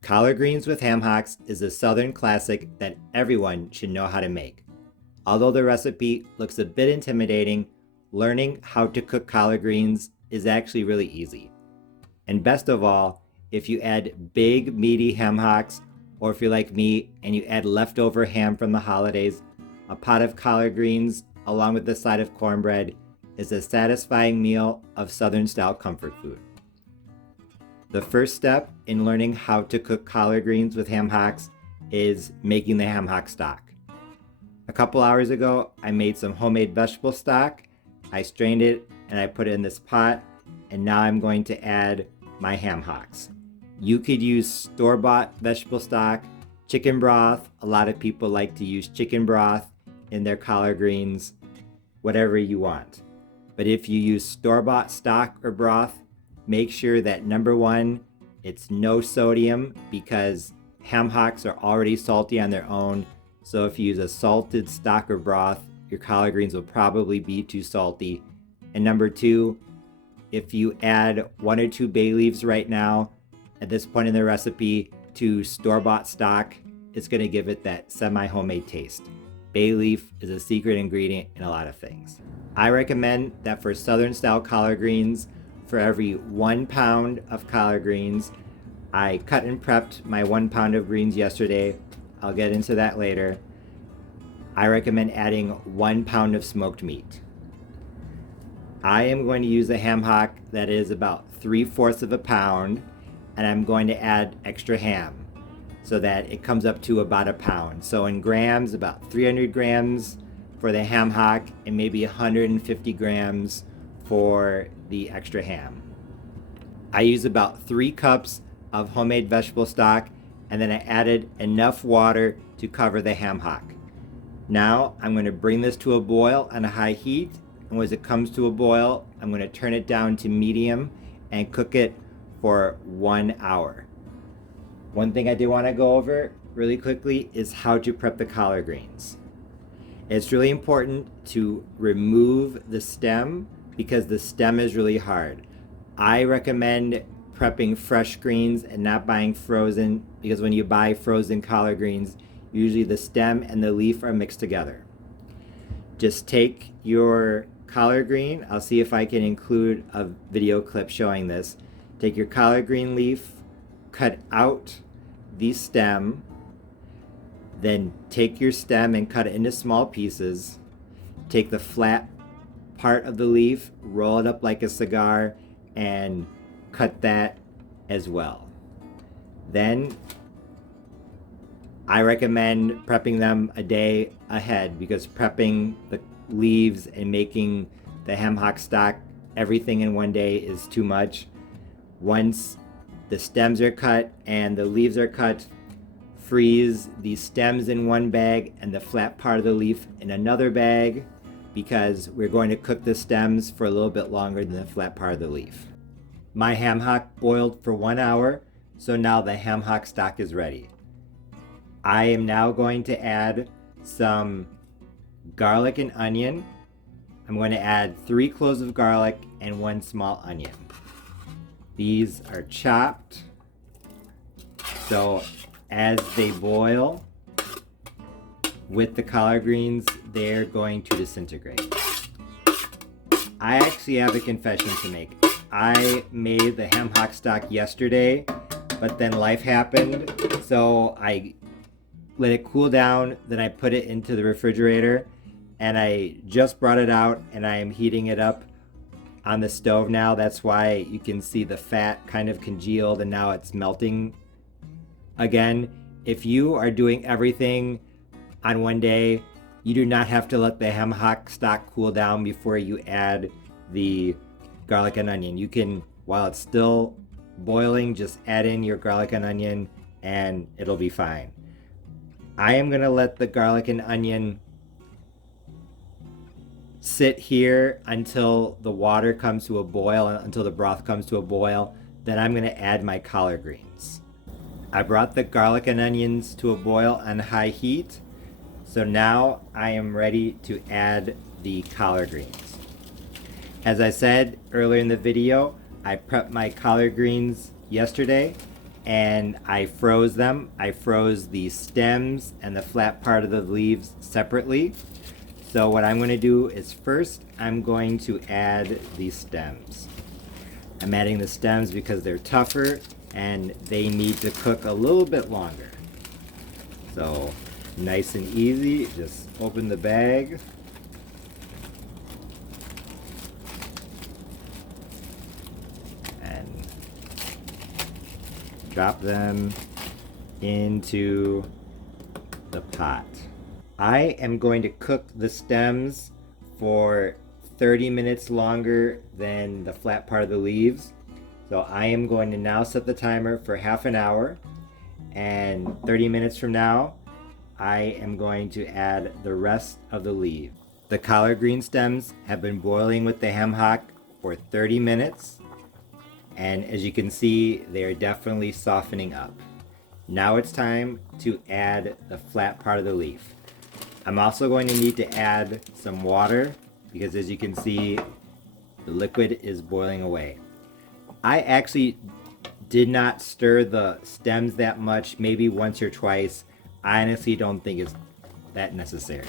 Collard greens with ham hocks is a southern classic that everyone should know how to make. Although the recipe looks a bit intimidating, learning how to cook collard greens is actually really easy. And best of all, if you add big meaty ham hocks, or if you're like me and you add leftover ham from the holidays, a pot of collard greens along with a side of cornbread is a satisfying meal of southern style comfort food. The first step in learning how to cook collard greens with ham hocks is making the ham hock stock. A couple hours ago, I made some homemade vegetable stock. I strained it and I put it in this pot, and now I'm going to add my ham hocks. You could use store-bought vegetable stock, chicken broth. A lot of people like to use chicken broth in their collard greens, whatever you want. But if you use store-bought stock or broth, make sure that number one, it's no sodium, because ham hocks are already salty on their own. So if you use a salted stock or broth, your collard greens will probably be too salty. And number two, if you add 1 or 2 bay leaves right now, at this point in the recipe, to store-bought stock, it's going to give it that semi-homemade taste. Bay leaf is a secret ingredient in a lot of things. I recommend that for southern style collard greens, for every 1 pound of collard greens, I cut and prepped my 1 pound of greens yesterday. I'll get into that later. I recommend adding 1 pound of smoked meat. I am going to use a ham hock that is about 3/4 of a pound, and I'm going to add extra ham so that it comes up to about a pound. So in grams, about 300 grams for the ham hock and maybe 150 grams for the extra ham. I use about 3 cups of homemade vegetable stock, and then I added enough water to cover the ham hock. Now I'm going to bring this to a boil on a high heat, and as it comes to a boil, I'm going to turn it down to medium and cook it for 1 hour. One thing I do want to go over really quickly is how to prep the collard greens. It's really important to remove the stem because the stem is really hard. I recommend prepping fresh greens and not buying frozen, because when you buy frozen collard greens, usually the stem and the leaf are mixed together. Just take your collard green. I'll see if I can include a video clip showing this. Take your collard green leaf, cut out the stem, then take your stem and cut it into small pieces. Take the flat part of the leaf, roll it up like a cigar, and cut that as well. Then I recommend prepping them a day ahead, because prepping the leaves and making the ham hock stock, everything in one day, is too much. Once the stems are cut and the leaves are cut, freeze the stems in one bag and the flat part of the leaf in another bag, because we're going to cook the stems for a little bit longer than the flat part of the leaf. My ham hock boiled for 1 hour, so now the ham hock stock is ready. I am now going to add some garlic and onion. I'm going to add 3 cloves of garlic and 1 small onion. These are chopped, so as they boil with the collard greens, they're going to disintegrate. I actually have a confession to make. I made the ham hock stock yesterday, but then life happened, so I let it cool down, then I put it into the refrigerator, and I just brought it out and I am heating it up on the stove now. That's why you can see the fat kind of congealed and now it's melting again. If you are doing everything on one day, you do not have to let the ham hock stock cool down before you add the garlic and onion. You can, while it's still boiling, just add in your garlic and onion and it'll be fine. I am going to let the garlic and onion sit here until the water comes to a boil, until the broth comes to a boil. Then I'm going to add my collard greens. I brought the garlic and onions to a boil on high heat. So now I am ready to add the collard greens. As I said earlier in the video, I prepped my collard greens yesterday, and I froze them. I froze the stems and the flat part of the leaves separately. So what I'm going to do is first I'm going to add the stems. I'm adding the stems because they're tougher and they need to cook a little bit longer. So nice and easy, just open the bag. And drop them into the pot. I am going to cook the stems for 30 minutes longer than the flat part of the leaves. So I am going to now set the timer for half an hour, and 30 minutes from now I am going to add the rest of the leaf. The collard green stems have been boiling with the ham hock for 30 minutes, and as you can see, they are definitely softening up. Now it's time to add the flat part of the leaf. I'm also going to need to add some water because as you can see, the liquid is boiling away. I actually did not stir the stems that much, maybe once or twice. I honestly don't think it's that necessary.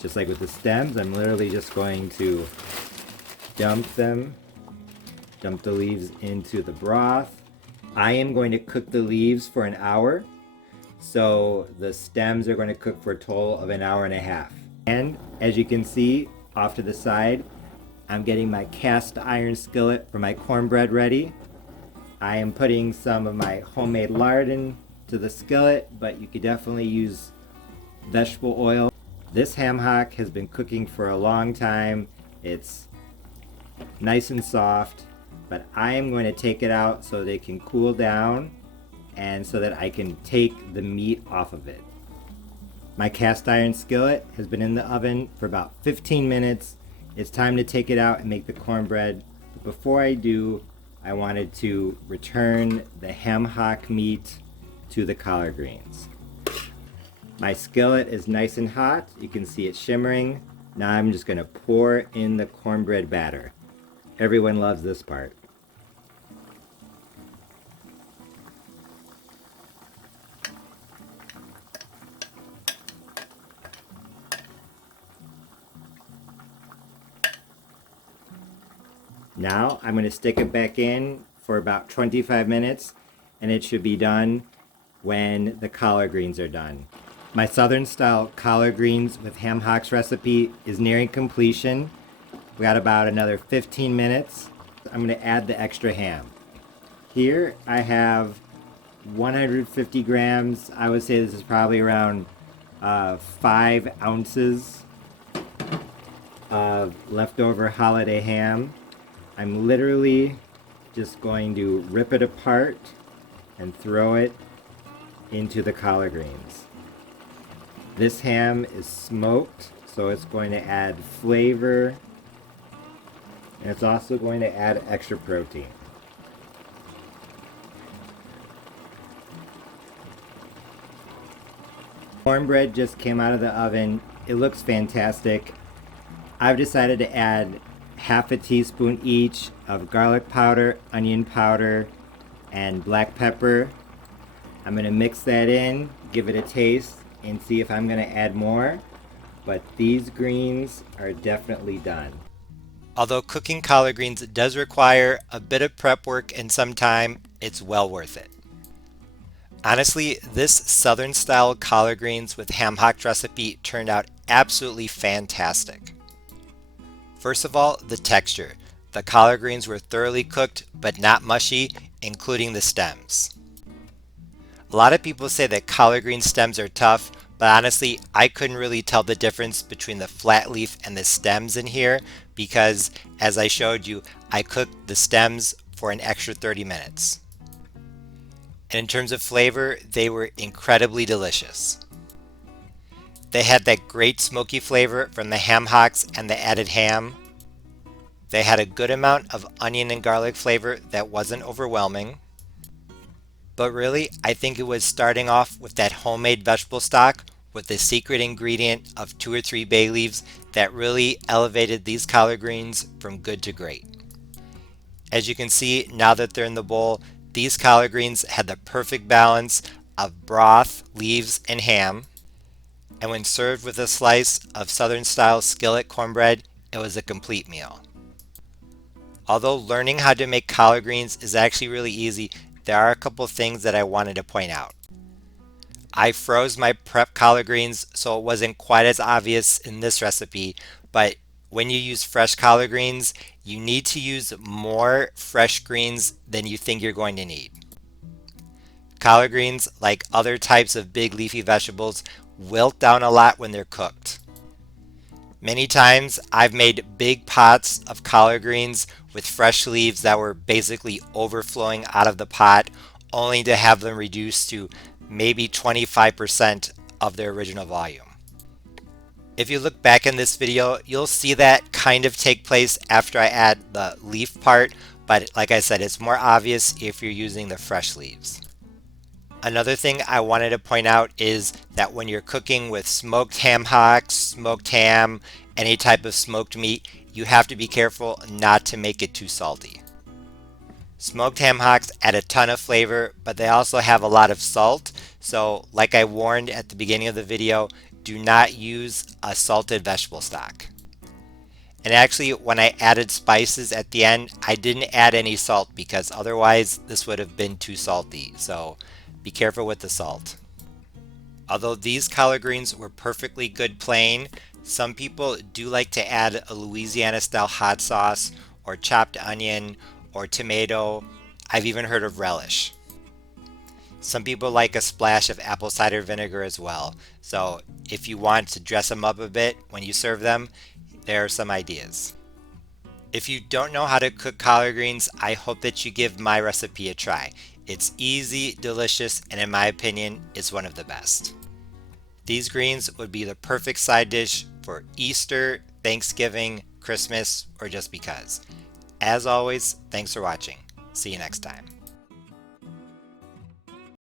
Just like with the stems, I'm literally just going to dump the leaves into the broth. I am going to cook the leaves for an hour. So the stems are going to cook for a total of an hour and a half. And as you can see off to the side, I'm getting my cast iron skillet for my cornbread ready. I am putting some of my homemade lard into the skillet, but you could definitely use vegetable oil. This ham hock has been cooking for a long time. It's nice and soft, but I am going to take it out so they can cool down and so that I can take the meat off of it. My cast iron skillet has been in the oven for about 15 minutes. It's time to take it out and make the cornbread. But before I do, I wanted to return the ham hock meat to the collard greens. My skillet is nice and hot. You can see it shimmering. Now I'm just going to pour in the cornbread batter. Everyone loves this part. Now I'm going to stick it back in for about 25 minutes and it should be done when the collard greens are done. My southern style collard greens with ham hocks recipe is nearing completion. We got about another 15 minutes. I'm going to add the extra ham. Here I have 150 grams. I would say this is probably around 5 ounces of leftover holiday ham. I'm literally just going to rip it apart and throw it into the collard greens. This ham is smoked, so it's going to add flavor, and it's also going to add extra protein. Cornbread just came out of the oven. It looks fantastic. I've decided to add half a teaspoon each of garlic powder, onion powder, and black pepper. I'm going to mix that in, give it a taste, and see if I'm going to add more. But these greens are definitely done. Although cooking collard greens does require a bit of prep work and some time, it's well worth it. Honestly, this southern style collard greens with ham hock recipe turned out absolutely fantastic. First of all, the texture. The collard greens were thoroughly cooked but not mushy, including the stems. A lot of people say that collard green stems are tough, but honestly, I couldn't really tell the difference between the flat leaf and the stems in here because, as I showed you, I cooked the stems for an extra 30 minutes. And in terms of flavor, they were incredibly delicious. They had that great smoky flavor from the ham hocks and the added ham. They had a good amount of onion and garlic flavor that wasn't overwhelming. But really, I think it was starting off with that homemade vegetable stock with the secret ingredient of 2 or 3 bay leaves that really elevated these collard greens from good to great. As you can see, now that they're in the bowl, These collard greens had the perfect balance of broth, leaves, and ham, and when served with a slice of Southern-style skillet cornbread, it was a complete meal. Although learning how to make collard greens is actually really easy, there are a couple things that I wanted to point out. I froze my prep collard greens so it wasn't quite as obvious in this recipe, but when you use fresh collard greens, you need to use more fresh greens than you think you're going to need. Collard greens, like other types of big leafy vegetables, wilt down a lot when they're cooked. Many times I've made big pots of collard greens with fresh leaves that were basically overflowing out of the pot, only to have them reduced to maybe 25% of their original volume. If you look back in this video, you'll see that kind of take place after I add the leaf part, but like I said, it's more obvious if you're using the fresh leaves. Another thing I wanted to point out is that when you're cooking with smoked ham hocks, smoked ham, any type of smoked meat, you have to be careful not to make it too salty. Smoked ham hocks add a ton of flavor, but they also have a lot of salt, so like I warned at the beginning of the video, do not use a salted vegetable stock. And actually, when I added spices at the end, I didn't add any salt because otherwise this would have been too salty, so be careful with the salt. Although these collard greens were perfectly good plain, some people do like to add a Louisiana style hot sauce or chopped onion or tomato. I've even heard of relish. Some people like a splash of apple cider vinegar as well. So if you want to dress them up a bit when you serve them, there are some ideas. If you don't know how to cook collard greens, I hope that you give my recipe a try. It's easy, delicious, and in my opinion, it's one of the best. These greens would be the perfect side dish for Easter, Thanksgiving, Christmas, or just because. As always, thanks for watching. See you next time.